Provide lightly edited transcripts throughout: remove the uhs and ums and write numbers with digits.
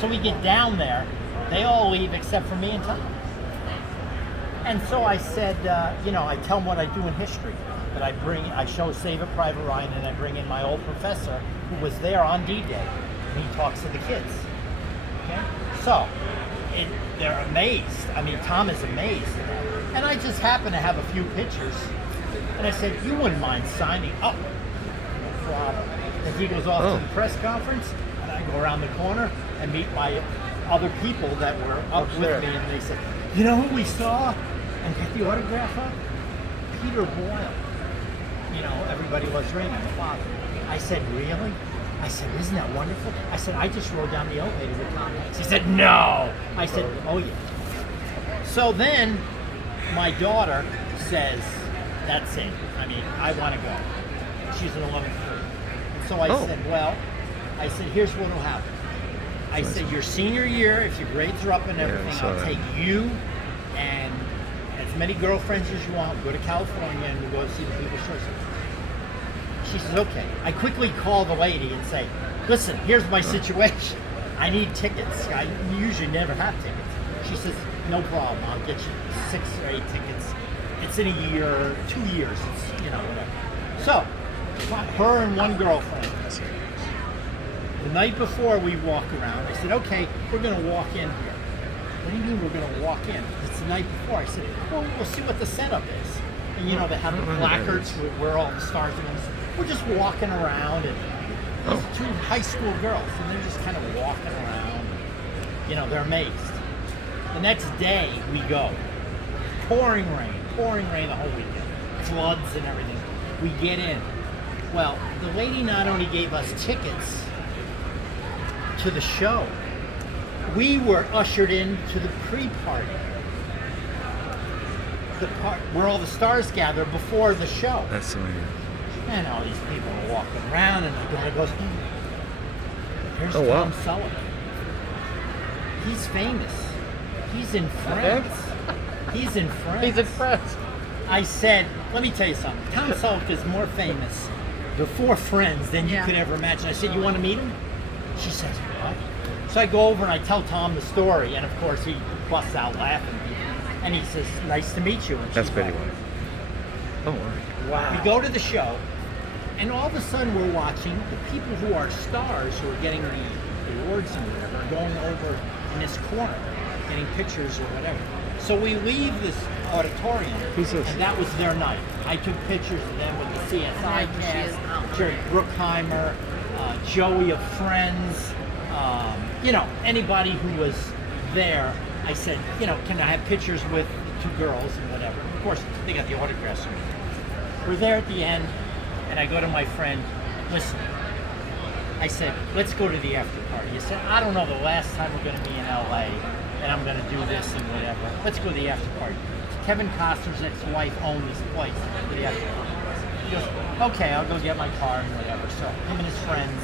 So we get down there, they all leave except for me and Tom. And so I said, I tell them what I do in history. That I show Save It Private Ryan, and I bring in my old professor who was there on D-Day, and he talks to the kids. Okay? So, they're amazed. I mean, Tom is amazed. And I just happen to have a few pictures. And I said, you wouldn't mind signing up. No problem. And he goes off to the press conference, and I go around the corner and meet my other people that were up with me, and they said, you know who we saw and get the autograph up? Peter Boyle. Everybody loves Raymond, the father. I said, really? I said, isn't that wonderful? I said, I just rode down the elevator with Tom Hanks. He said, no. I said, oh yeah. So then my daughter says, that's it. I mean, I want to go. She's an 11th grade. And so I said, here's what will happen. I said, your senior year, if your grades are up and everything, I'll take you and as many girlfriends as you want. We'll go to California and we'll go see the People's Choice. She says, okay. I quickly call the lady and say, listen, here's my situation. I need tickets. I usually never have tickets. She says, no problem. I'll get you 6 or 8 tickets. It's in a year, 2 years. It's, whatever. So, her and one girlfriend. The night before we walk around, I said, okay, we're going to walk in here. What do you mean we're going to walk in? It's the night before. I said, well, we'll see what the setup is. And they have the placards where all the stars are going to sit. We're just walking around, and these 2 high school girls, and they're just kind of walking around. They're amazed. The next day, we go. Pouring rain the whole weekend. Floods and everything. We get in. Well, the lady not only gave us tickets to the show, we were ushered into the pre-party. The part where all the stars gather before the show. That's amazing. And all these people are walking around, and the guy goes, here's Tom Sullivan. He's famous. He's in France. He's in France. He's in France. I said, let me tell you something. Tom Sullivan is more famous before Friends than you could ever imagine. I said, you want to meet him? She says, what? So I go over and I tell Tom the story, and of course he busts out laughing. And he says, nice to meet you. And that's Betty White. Oh, wow. We go to the show, and all of a sudden we're watching the people who are stars who are getting the awards and whatever are going over in this corner, getting pictures or whatever. So we leave this auditorium, and that was their night. I took pictures of them with the CSI cast, Jerry Bruckheimer, Joey of Friends, anybody who was there. I said, can I have pictures with the 2 girls and whatever. Of course, they got the autographs. We're there at the end, and I go to my friend, listen, I said, let's go to the after party. He said, I don't know the last time we're going to be in LA, and I'm going to do this and whatever. Let's go to the after party. Kevin Costner's ex-wife owned this place for the after party. He goes, okay, I'll go get my car and whatever. So him and his friends,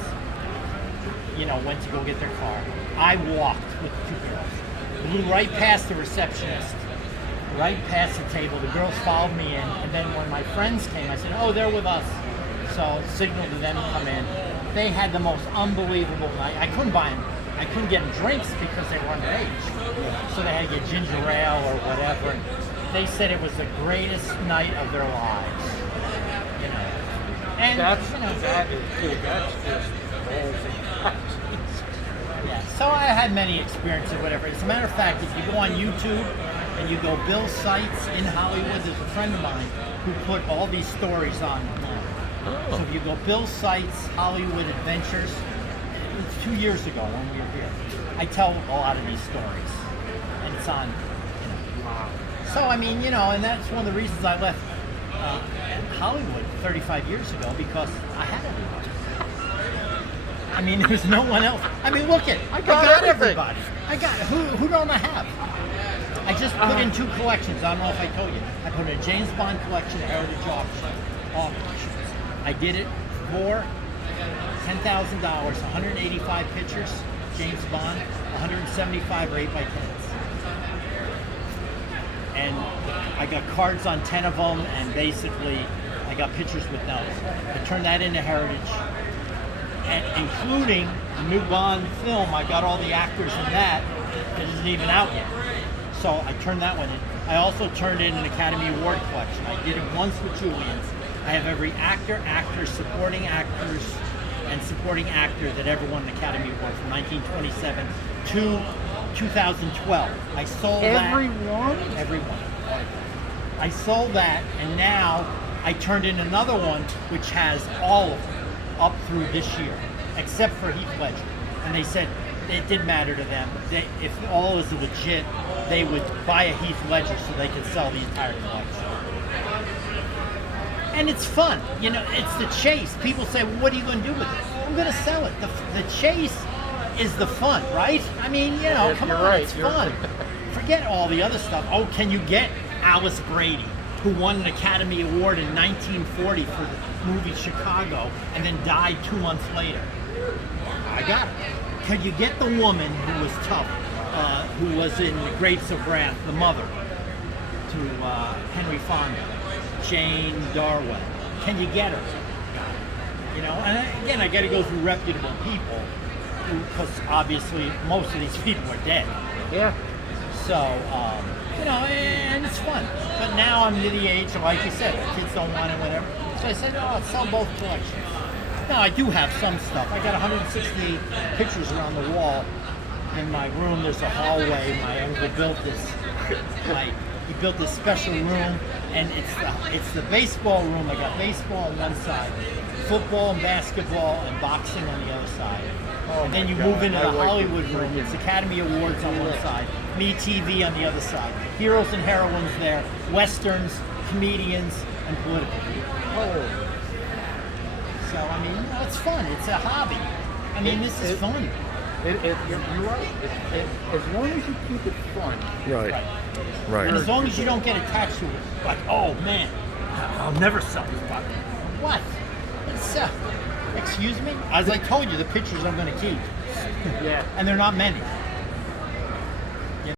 went to go get their car. I walked with the 2 girls. Blew right past the receptionist, right past the table. The girls followed me in, and then when my friends came, I said, oh, they're with us. So signaled to them to come in. They had the most unbelievable night. I couldn't buy them. I couldn't get them drinks because they were underage. So they had to get ginger ale or whatever. They said it was the greatest night of their lives. And that is good. That's just amazing. Yeah, so I had many experiences, whatever. As a matter of fact, if you go on YouTube and you go Bill Seitz in Hollywood, there's a friend of mine who put all these stories on. So if you go Bill Seitz Hollywood Adventures, it was 2 years ago when we were here. I tell a lot of these stories, and it's on. Wow. So I mean, and that's one of the reasons I left Hollywood 35 years ago, because I had everybody. I mean, there's no one else. I mean, look at, I got everybody. I got, who don't I have? I just put in 2 collections. I don't know if I told you. I put in a James Bond collection, a Heritage auctions. I did it for $10,000, 185 pictures, James Bond, 175 or 8x10s. And I got cards on 10 of them, and basically I got pictures with those. I turned that into Heritage, and including The new Bond film, I got all the actors in that. It isn't even out yet. So I turned that one in. I also turned in an Academy Award collection. I did it once with Julian's. I have every actor, supporting actors, and supporting actor that ever won an Academy Award from 1927 to 2012. I sold that. Everyone? Everyone. I sold that, and now I turned in another one which has all of them up through this year, except for Heath Ledger. And they said it didn't matter to them. If all is legit, they would buy a Heath Ledger so they could sell the entire collection. And it's fun, you know. It's the chase. People say, well, "What are you going to do with it?" I'm going to sell it. The chase is the fun, right? I mean, you know, Yes, come you're on, right. it's fun. Forget all the other stuff. Oh, can you get Alice Brady, who won an Academy Award in 1940 for the movie Chicago, and then died 2 months later? I got it. Can you get the woman who was tough, who was in The Grapes of Wrath, the mother to Henry Fonda, Jane Darwin? Can you get her? You know, and again, I got to go through reputable people, because obviously most of these people are dead. Yeah. So, you know, and it's fun. But now I'm to the age, like you said, the kids don't want it, whatever. So I said, no, I'll sell both collections. Now, I do have some stuff. I got 168 pictures around the wall in my room. There's a hallway. My uncle built this. He built this special room, and it's the baseball room. I got baseball on one side, football and basketball and boxing on the other side. And then you move into the Hollywood room. It's Academy Awards on one side, Me TV on the other side. Heroes and heroines there, westerns, comedians, and political people. Oh. So, I mean, you know, it's fun. It's a hobby. I mean, this is fun. You're right. As long as you keep it fun. Right. And Right. as long as you don't get attached to it, like, oh man, I'll never sell this book. What? It's, excuse me? As I told you, the pictures I'm going to keep. Yeah. And they're not many.